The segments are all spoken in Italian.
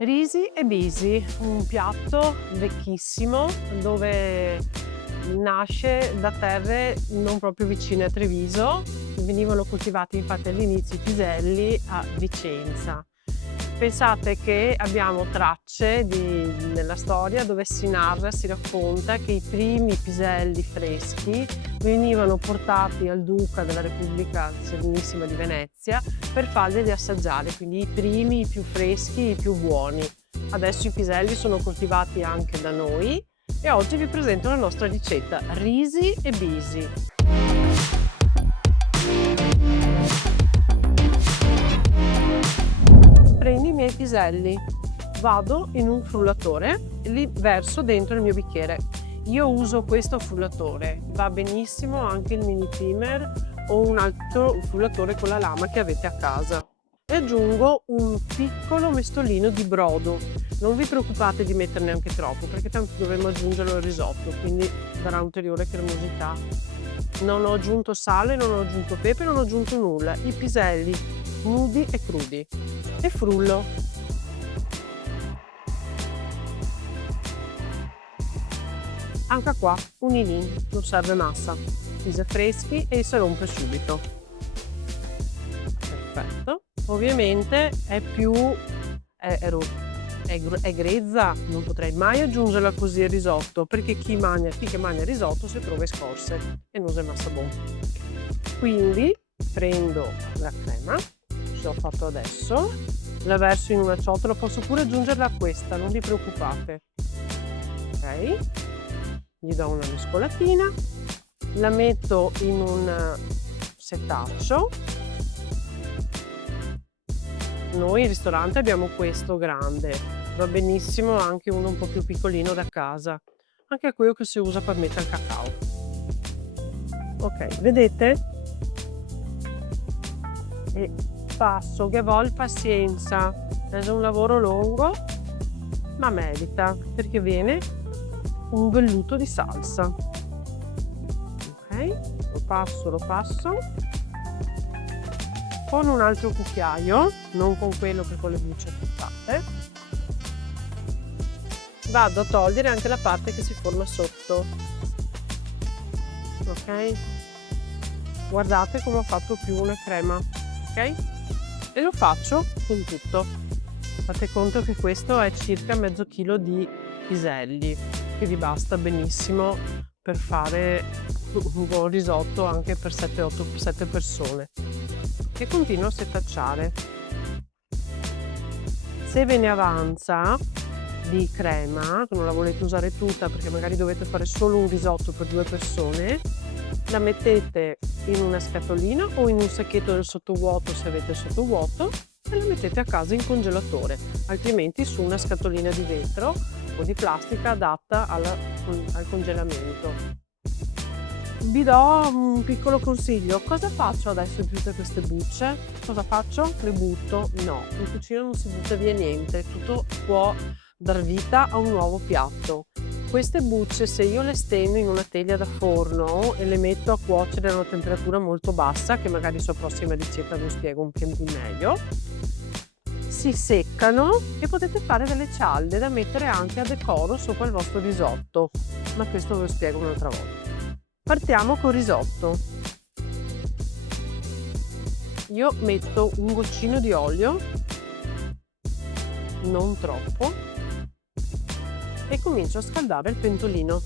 Risi e bisi, un piatto vecchissimo dove nasce da terre non proprio vicine a Treviso. Venivano coltivati infatti all'inizio i piselli a Vicenza. Pensate che abbiamo tracce nella storia dove si narra, si racconta che i primi piselli freschi venivano portati al duca della Repubblica Serenissima di Venezia per farglieli assaggiare, quindi i primi, i più freschi, i più buoni. Adesso i piselli sono coltivati anche da noi e oggi vi presento la nostra ricetta: risi e bisi. Prendo i miei piselli, vado in un frullatore e li verso dentro il mio bicchiere. Io uso questo frullatore, va benissimo anche il mini primer o un altro frullatore con la lama che avete a casa. E aggiungo un piccolo mestolino di brodo. Non vi preoccupate di metterne anche troppo perché tanto dovremo aggiungerlo al risotto, quindi darà ulteriore cremosità. Non ho aggiunto sale, non ho aggiunto pepe, non ho aggiunto nulla. I piselli nudi e crudi. E frullo. Anche qua un inin, non serve massa. Pisa freschi e si rompe subito. Perfetto. Ovviamente è più è grezza, non potrei mai aggiungerla così al risotto, perché chi che mangia il risotto si trova scorse e non è massa buona. Quindi prendo la crema, che ho fatto adesso, la verso in una ciotola, posso pure aggiungerla a questa, non vi preoccupate. Ok, gli do una mescolatina, la metto in un setaccio. Noi in ristorante abbiamo questo grande, va benissimo anche uno un po' più piccolino da casa, anche quello che si usa per mettere il cacao. Ok, vedete? E passo che vol pazienza, è un lavoro lungo, ma merita, perché viene un velluto di salsa. Ok, lo passo con un altro cucchiaio, non con quello che con le bucce affettate. Vado a togliere anche la parte che si forma sotto. Ok, guardate come ho fatto più una crema. Ok, e lo faccio con tutto. Fate conto che questo è circa mezzo chilo di piselli, che vi basta benissimo per fare un buon risotto anche per 7 persone. E continuo a setacciare. Se ve ne avanza di crema, che non la volete usare tutta perché magari dovete fare solo un risotto per 2 persone, la mettete in una scatolina o in un sacchetto del sottovuoto se avete il sottovuoto e la mettete a casa in congelatore, altrimenti su una scatolina di vetro o di plastica adatta al congelamento. Vi do un piccolo consiglio: cosa faccio adesso di tutte queste bucce? Cosa faccio? Le butto? No, in cucina non si butta via niente, tutto può dar vita a un nuovo piatto. Queste bucce, se io le stendo in una teglia da forno e le metto a cuocere a una temperatura molto bassa, che magari sulla prossima ricetta vi spiego un più meglio, si seccano e potete fare delle cialde da mettere anche a decoro sopra il vostro risotto, ma questo ve lo spiego un'altra volta. Partiamo col risotto. Io metto un goccino di olio, non troppo, e comincio a scaldare il pentolino.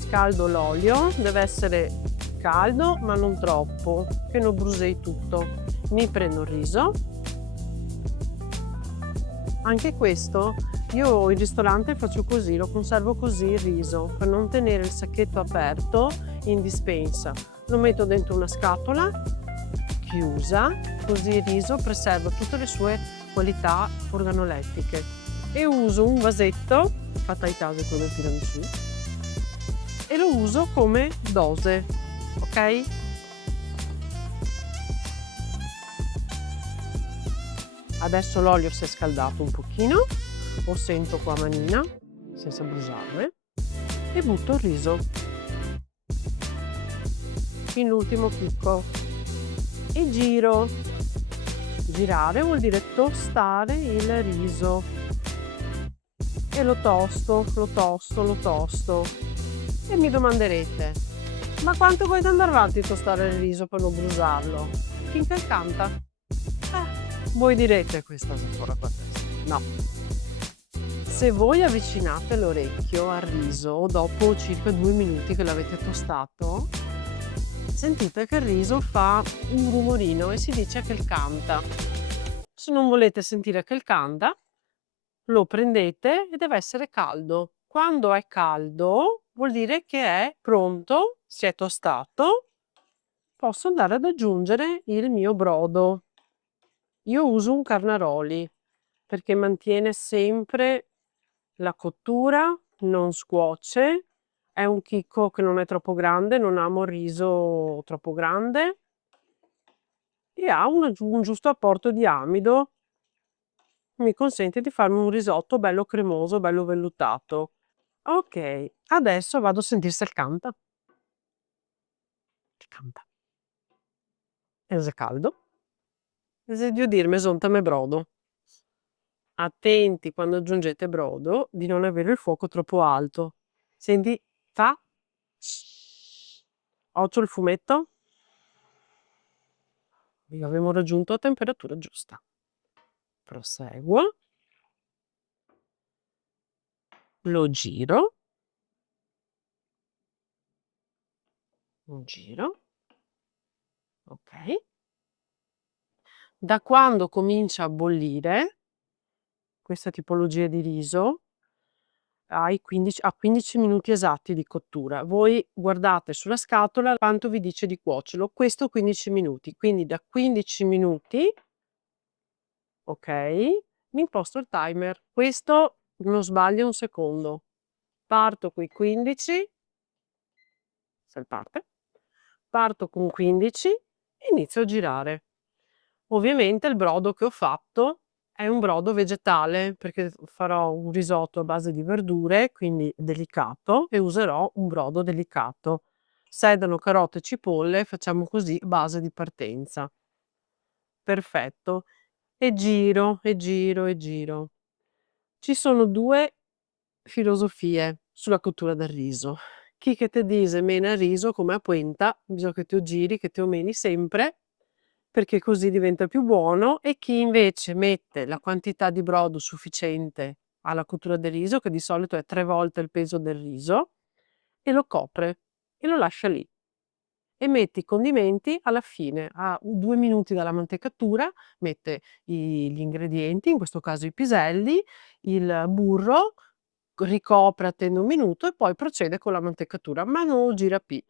Scaldo l'olio, deve essere caldo ma non troppo, che non brusei tutto. Mi prendo il riso. Anche questo io in ristorante faccio così, lo conservo così il riso, per non tenere il sacchetto aperto in dispensa. Lo metto dentro una scatola chiusa, così il riso preserva tutte le sue qualità organolettiche. E uso un vasetto, fatta in casa come il tiramisù, e lo uso come dose, ok? Adesso l'olio si è scaldato un pochino, lo sento qua a manina, senza bruciarle, e butto il riso in l'ultimo picco e giro girare vuol dire tostare il riso. E lo tosto, lo tosto, lo tosto. E mi domanderete, ma quanto vuoi andare avanti a tostare il riso per non bruciarlo? Finché canta? Voi direte questa sta fuori qua testa. No. Se voi avvicinate l'orecchio al riso dopo circa 2 minuti che l'avete tostato, sentite che il riso fa un rumorino e si dice che il canta. Se non volete sentire che il canta, lo prendete e deve essere caldo. Quando è caldo vuol dire che è pronto, si è tostato, posso andare ad aggiungere il mio brodo. Io uso un Carnaroli perché mantiene sempre la cottura, non scuoce, è un chicco che non è troppo grande, non amo il riso troppo grande e ha un giusto apporto di amido, mi consente di farmi un risotto bello cremoso, bello vellutato. Ok, adesso vado a sentir se canta. Canta. E se caldo? E se Dio dirmi sontame brodo. Attenti quando aggiungete brodo di non avere il fuoco troppo alto. Senti, fa. Occhio il fumetto. Abbiamo raggiunto la temperatura giusta. Proseguo. Lo giro. Un giro. Ok. Da quando comincia a bollire questa tipologia di riso a 15 minuti esatti di cottura. Voi guardate sulla scatola quanto vi dice di cuocerlo. Questo 15 minuti. Quindi da 15 minuti, ok, mi imposto il timer. Questo non sbaglio un secondo. Parto con i 15, se parte, parto con 15 e inizio a girare. Ovviamente il brodo che ho fatto è un brodo vegetale perché farò un risotto a base di verdure, quindi delicato, e userò un brodo delicato. Sedano, carote e cipolle, facciamo così base di partenza. Perfetto. E giro, e giro, e giro. Ci sono due filosofie sulla cottura del riso. Chi che te dice mena il riso come a puenta, bisogna che te lo giri, che te lo meni sempre, perché così diventa più buono, e chi invece mette la quantità di brodo sufficiente alla cottura del riso, che di solito è 3 volte il peso del riso, e lo copre e lo lascia lì. E mette i condimenti alla fine, a 2 minuti dalla mantecatura, mette gli ingredienti, in questo caso i piselli, il burro, ricopre, attende 1 minuto e poi procede con la mantecatura, ma non lo gira più.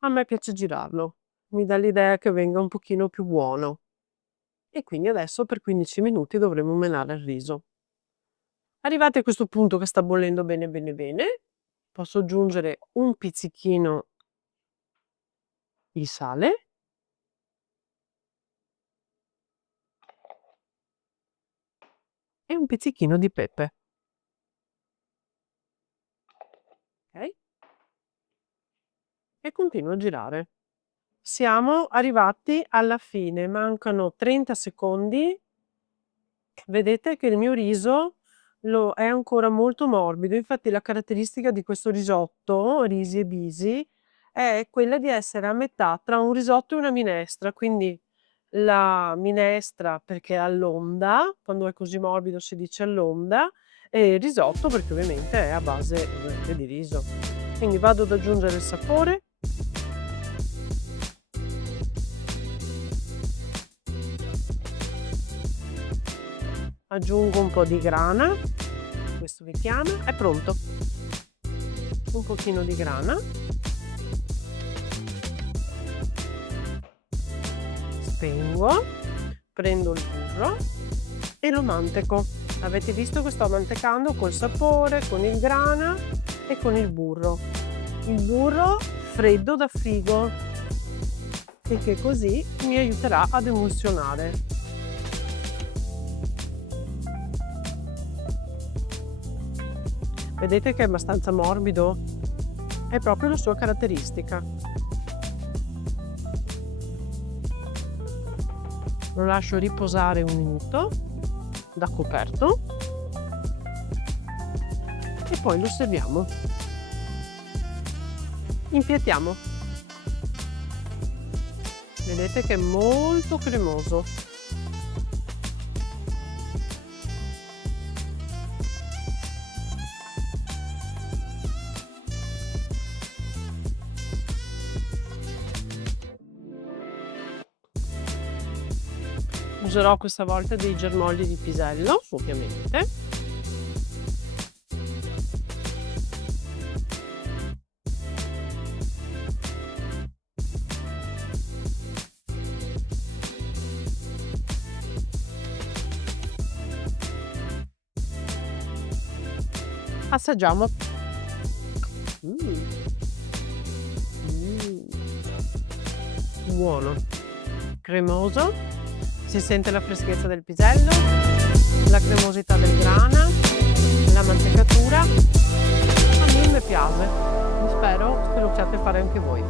A me piace girarlo, mi dà l'idea che venga un pochino più buono. E quindi adesso per 15 minuti dovremo menare il riso. Arrivati a questo punto che sta bollendo bene bene bene, posso aggiungere un pizzichino di sale e un pizzichino di pepe. Ok? E continuo a girare. Siamo arrivati alla fine, mancano 30 secondi. Vedete che il mio riso è ancora molto morbido, infatti la caratteristica di questo risotto, risi e bisi, è quella di essere a metà tra un risotto e una minestra, quindi la minestra perché è all'onda, quando è così morbido si dice all'onda, e il risotto perché ovviamente è a base ovviamente di riso. Quindi vado ad aggiungere il sapore. Aggiungo un po' di grana, questo vi chiama, è pronto. Un pochino di grana. Spengo, prendo il burro e lo manteco. Avete visto che sto mantecando col sapore, con il grana e con il burro. Il burro freddo da frigo, perché così mi aiuterà ad emulsionare. Vedete che è abbastanza morbido? È proprio la sua caratteristica. Lo lascio riposare 1 minuto da coperto e poi lo serviamo. Impiattiamo. Vedete che è molto cremoso. Userò questa volta dei germogli di pisello, ovviamente. Assaggiamo. Mh. Mh. Buono, cremoso, si sente la freschezza del pisello, la cremosità del grana, la mantecatura. A me piace. Spero che lo possiate fare anche voi.